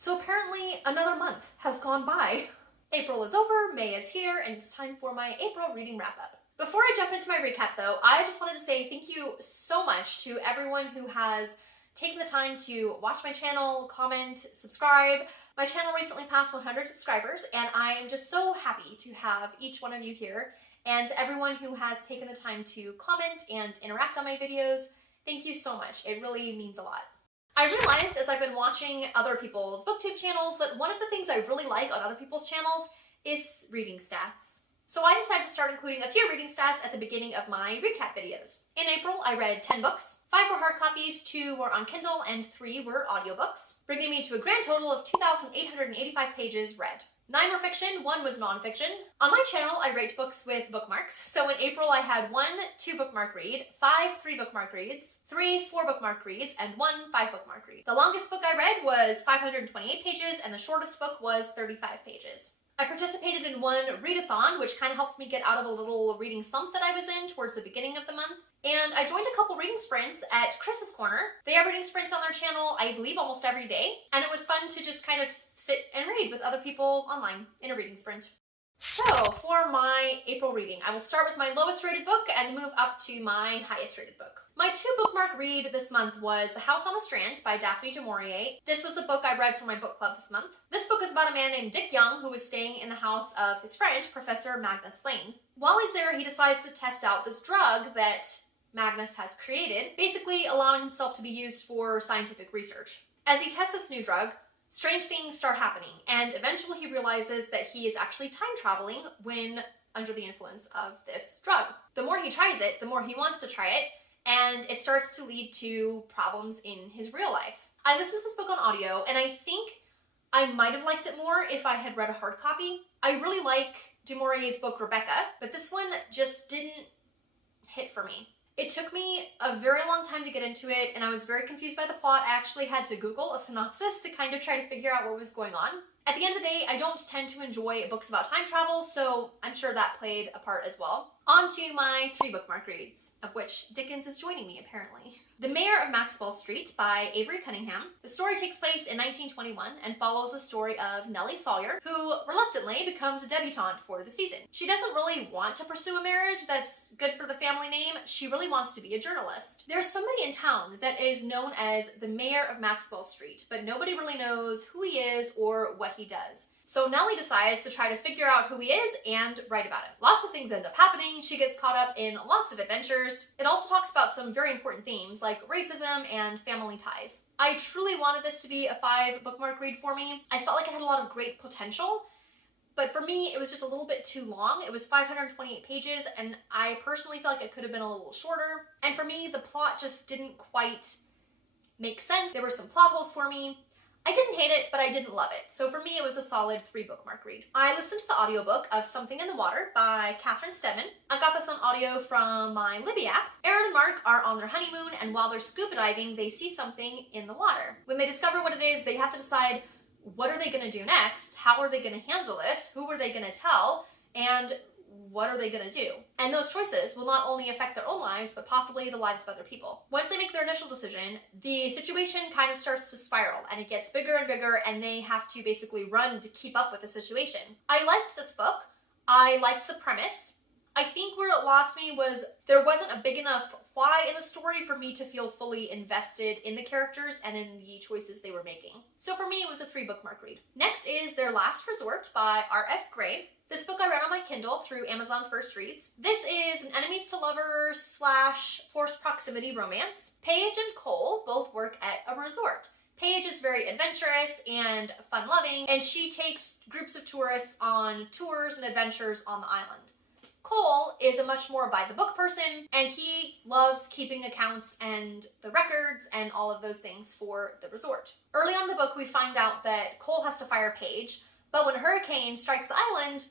So apparently another month has gone by. April is over, May is here, and it's time for my April reading wrap-up. Before I jump into my recap though, I just wanted to say thank you so much to everyone who has taken the time to watch my channel, comment, subscribe. My channel recently passed 100 subscribers, and I am just so happy to have each one of you here. And to everyone who has taken the time to comment and interact on my videos, thank you so much. It really means a lot. I realized as I've been watching other people's booktube channels that one of the things I really like on other people's channels is reading stats. So I decided to start including a few reading stats at the beginning of my recap videos. In April, I read 10 books. 5 were hard copies, 2 were on Kindle, and 3 were audiobooks, bringing me to a grand total of 2,885 pages read. 9 were fiction, 1 was nonfiction. On my channel, I rate books with bookmarks. So in April, I had 1 2-bookmark read, 5 3-bookmark reads, 3 4-bookmark reads, and 1 5-bookmark read. The longest book I read was 528 pages, and the shortest book was 35 pages. I participated in one readathon, which kind of helped me get out of a little reading slump that I was in towards the beginning of the month. And I joined a couple reading sprints at Chris's Corner. They have reading sprints on their channel, I believe, almost every day. And it was fun to just kind of sit and read with other people online in a reading sprint. So for my April reading, I will start with my lowest rated book and move up to my highest rated book. My 2-bookmark read this month was The House on the Strand by Daphne du Maurier. This was the book I read for my book club this month. This book is about a man named Dick Young who was staying in the house of his friend, Professor Magnus Lane. While he's there, he decides to test out this drug that Magnus has created, basically allowing himself to be used for scientific research. As he tests this new drug, strange things start happening, and eventually he realizes that he is actually time traveling when under the influence of this drug. The more he tries it, the more he wants to try it, and it starts to lead to problems in his real life. I listened to this book on audio, and I think I might have liked it more if I had read a hard copy. I really like du Maurier's book Rebecca, but this one just didn't hit for me. It took me a very long time to get into it, and I was very confused by the plot. I actually had to Google a synopsis to kind of try to figure out what was going on. At the end of the day, I don't tend to enjoy books about time travel, so I'm sure that played a part as well. On to my 3-bookmark reads, of which Dickens is joining me, apparently. The Mayor of Maxwell Street by Avery Cunningham. The story takes place in 1921 and follows the story of Nellie Sawyer, who reluctantly becomes a debutante for the season. She doesn't really want to pursue a marriage that's good for the family name. She really wants to be a journalist. There's somebody in town that is known as the Mayor of Maxwell Street, but nobody really knows who he is or what he does. So Nellie decides to try to figure out who he is and write about it. Lots of things end up happening. She gets caught up in lots of adventures. It also talks about some very important themes like racism and family ties. I truly wanted this to be a 5-bookmark read for me. I felt like it had a lot of great potential, but for me, it was just a little bit too long. It was 528 pages, and I personally feel like it could have been a little shorter. And for me, the plot just didn't quite make sense. There were some plot holes for me. I didn't hate it, but I didn't love it. So for me, it was a solid 3-bookmark read. I listened to the audiobook of Something in the Water by Catherine Steadman. I got this on audio from my Libby app. Aaron and Mark are on their honeymoon, and while they're scuba diving, they see something in the water. When they discover what it is, they have to decide, what are they going to do next? How are they going to handle this? Who are they going to tell? And what are they going to do? And those choices will not only affect their own lives, but possibly the lives of other people. Once they make their initial decision, the situation kind of starts to spiral, and it gets bigger and bigger, and they have to basically run to keep up with the situation. I liked this book. I liked the premise. I think where it lost me was there wasn't a big enough why in the story for me to feel fully invested in the characters and in the choices they were making. So for me, it was a 3-bookmark read. Next is Their Last Resort by R.S. Gray. This book I read on my Kindle through Amazon First Reads. This is an enemies to lovers / forced proximity romance. Paige and Cole both work at a resort. Paige is very adventurous and fun-loving, and she takes groups of tourists on tours and adventures on the island. Cole is a much more by-the-book person, and he loves keeping accounts and the records and all of those things for the resort. Early on in the book, we find out that Cole has to fire Paige, but when a hurricane strikes the island,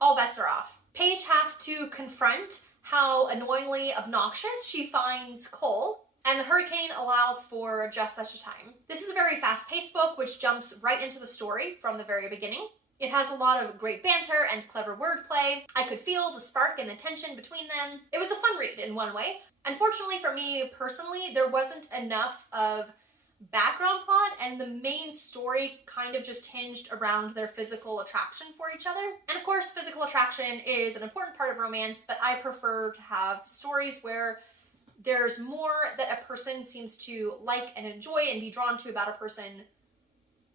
all bets are off. Paige has to confront how annoyingly obnoxious she finds Cole, and the hurricane allows for just such a time. This is a very fast-paced book which jumps right into the story from the very beginning. It has a lot of great banter and clever wordplay. I could feel the spark and the tension between them. It was a fun read in one way. Unfortunately for me personally, there wasn't enough of background plot, and the main story kind of just hinged around their physical attraction for each other. And of course, physical attraction is an important part of romance, but I prefer to have stories where there's more that a person seems to like and enjoy and be drawn to about a person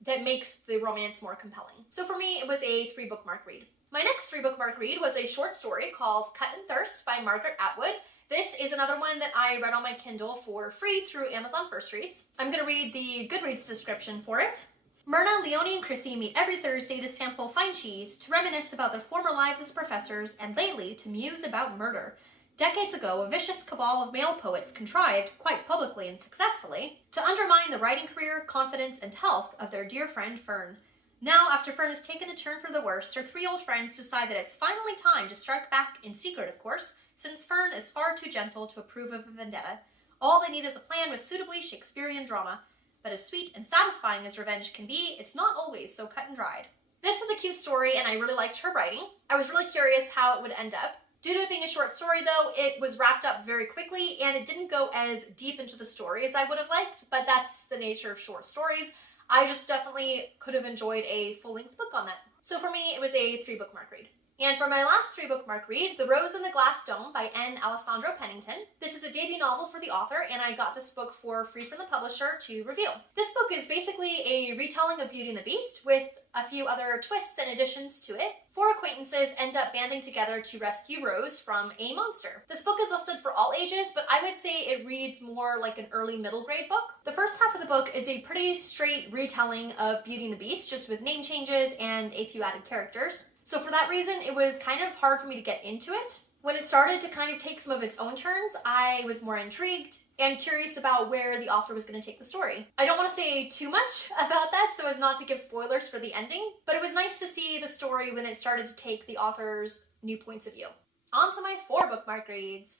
that makes the romance more compelling. So for me, it was a 3-bookmark read. My next 3-bookmark read was a short story called Cut and Thirst by Margaret Atwood. This is another one that I read on my Kindle for free through Amazon First Reads. I'm going to read the Goodreads description for it. Myrna, Leonie, and Chrissy meet every Thursday to sample fine cheese, to reminisce about their former lives as professors, and lately to muse about murder. Decades ago, a vicious cabal of male poets contrived, quite publicly and successfully, to undermine the writing career, confidence, and health of their dear friend Fern. Now, after Fern has taken a turn for the worse, her 3 old friends decide that it's finally time to strike back, in secret of course, since Fern is far too gentle to approve of a vendetta. All they need is a plan with suitably Shakespearean drama. But as sweet and satisfying as revenge can be, it's not always so cut and dried. This was a cute story, and I really liked her writing. I was really curious how it would end up. Due to it being a short story, though, it was wrapped up very quickly, and it didn't go as deep into the story as I would have liked, but that's the nature of short stories. I just definitely could have enjoyed a full-length book on that. So for me, it was a 3-bookmark read. And for my last 3-bookmark read, The Rose in the Glass Dome by N. Alessandro Pennington. This is a debut novel for the author, and I got this book for free from the publisher to review. This book is basically a retelling of Beauty and the Beast with a few other twists and additions to it. 4 acquaintances end up banding together to rescue Rose from a monster. This book is listed for all ages, but I would say it reads more like an early middle grade book. The first half of the book is a pretty straight retelling of Beauty and the Beast, just with name changes and a few added characters. So for that reason, it was kind of hard for me to get into it. When it started to kind of take some of its own turns, I was more intrigued and curious about where the author was going to take the story. I don't want to say too much about that so as not to give spoilers for the ending, but it was nice to see the story when it started to take the author's new points of view. On to my 4 bookmark reads.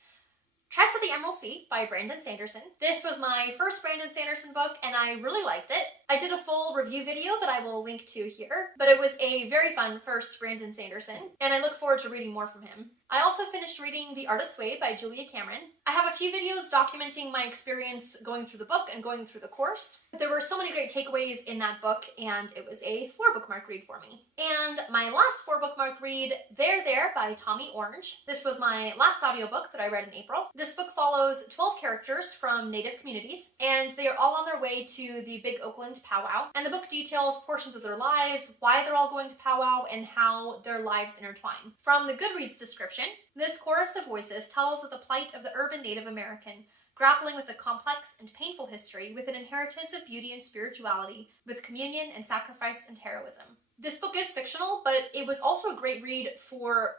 Tress of the Emerald Sea by Brandon Sanderson. This was my first Brandon Sanderson book, and I really liked it. I did a full review video that I will link to here, but it was a very fun first Brandon Sanderson, and I look forward to reading more from him. I also finished reading The Artist's Way by Julia Cameron. I have a few videos documenting my experience going through the book and going through the course. There were so many great takeaways in that book, and it was a 4 bookmark read for me. And my last 4 bookmark read, There by Tommy Orange. This was my last audiobook that I read in April. This book follows 12 characters from Native communities, and they are all on their way to the Big Oakland powwow. And the book details portions of their lives, why they're all going to powwow, and how their lives intertwine. From the Goodreads description, this chorus of voices tells of the plight of the urban Native American, grappling with a complex and painful history with an inheritance of beauty and spirituality, with communion and sacrifice and heroism. This book is fictional, but it was also a great read for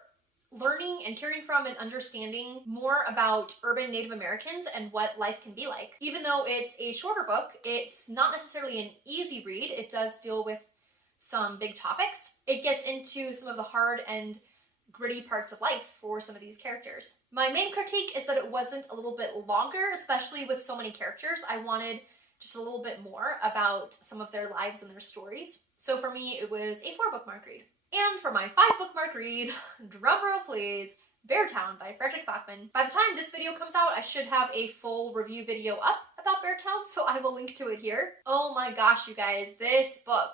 learning and hearing from and understanding more about urban Native Americans and what life can be like. Even though it's a shorter book, it's not necessarily an easy read. It does deal with some big topics. It gets into some of the hard and gritty parts of life for some of these characters. My main critique is that it wasn't a little bit longer, especially with so many characters. I wanted just a little bit more about some of their lives and their stories. So for me, it was a 4 bookmark read. And for my 5 bookmark read, drumroll please, Beartown by Frederick Bachman. By the time this video comes out, I should have a full review video up about Beartown, so I will link to it here. Oh my gosh, you guys, this book,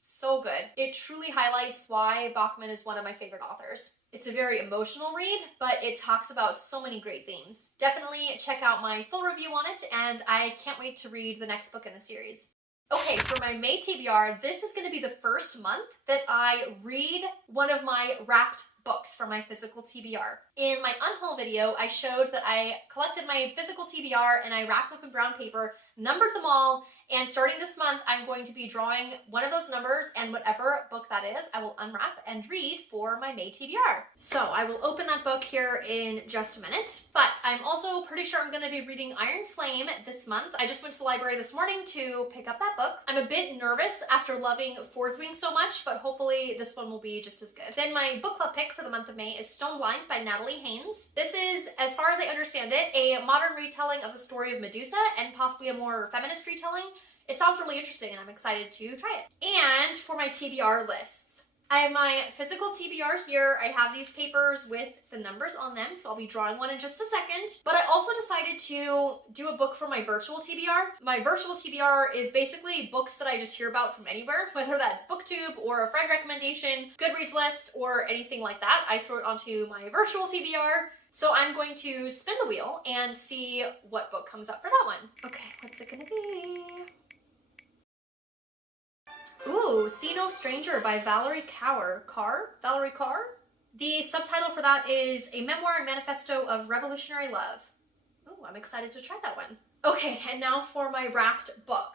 so good. It truly highlights why Bachman is one of my favorite authors. It's a very emotional read, but it talks about so many great themes. Definitely check out my full review on it, and I can't wait to read the next book in the series. Okay, for my May TBR, this is going to be the first month that I read one of my wrapped books for my physical TBR. In my unhaul video, I showed that I collected my physical TBR and I wrapped them up in brown paper, numbered them all, and starting this month, I'm going to be drawing one of those numbers, and whatever book that is, I will unwrap and read for my May TBR. So I will open that book here in just a minute, but I'm also pretty sure I'm going to be reading Iron Flame this month. I just went to the library this morning to pick up that book. I'm a bit nervous after loving Fourth Wing so much, but hopefully this one will be just as good. Then my book club pick for the month of May is Stone Blind by Natalie Haynes. This is, as far as I understand it, a modern retelling of the story of Medusa and possibly a more feminist retelling. It sounds really interesting and I'm excited to try it. And for my TBR lists, I have my physical TBR here. I have these papers with the numbers on them, so I'll be drawing one in just a second. But I also decided to do a book for my virtual TBR. My virtual TBR is basically books that I just hear about from anywhere, whether that's BookTube or a friend recommendation, Goodreads list, or anything like that. I throw it onto my virtual TBR. So I'm going to spin the wheel and see what book comes up for that one. Okay, what's it gonna be? Ooh, See No Stranger by Valerie Carr. Valerie Carr? The subtitle for that is A Memoir and Manifesto of Revolutionary Love. Ooh, I'm excited to try that one. Okay, and now for my wrapped book.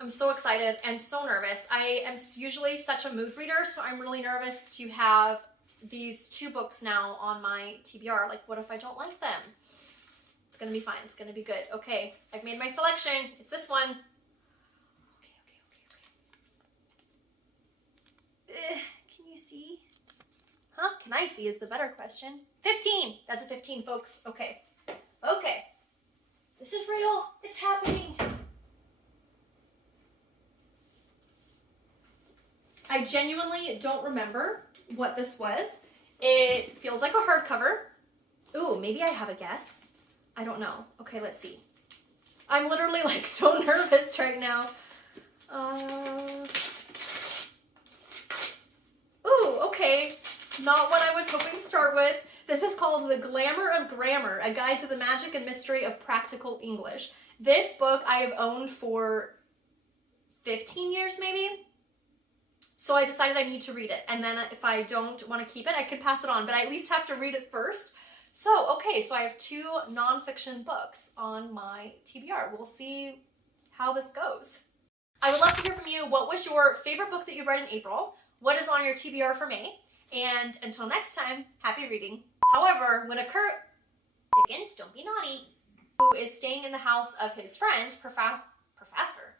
I'm so excited and so nervous. I am usually such a mood reader, so I'm really nervous to have these two books now on my TBR. Like, what if I don't like them? It's gonna be fine. It's gonna be good. Okay, I've made my selection. It's this one. Can you see? Huh? Can I see is the better question. 15! That's a 15, folks. Okay. Okay. This is real. It's happening. I genuinely don't remember what this was. It feels like a hardcover. Ooh, maybe I have a guess. I don't know. Okay, let's see. I'm literally like so nervous right now. Ooh, okay. Not what I was hoping to start with. This is called The Glamour of Grammar, A Guide to the Magic and Mystery of Practical English. This book I have owned for 15 years maybe. So I decided I need to read it. And then if I don't want to keep it, I can pass it on, but I at least have to read it first. So, okay, so I have 2 nonfiction books on my TBR. We'll see how this goes. I would love to hear from you. What was your favorite book that you read in April? What is on your TBR for May? And until next time, happy reading. However, when Dickens, don't be naughty, who is staying in the house of his friend, Professor,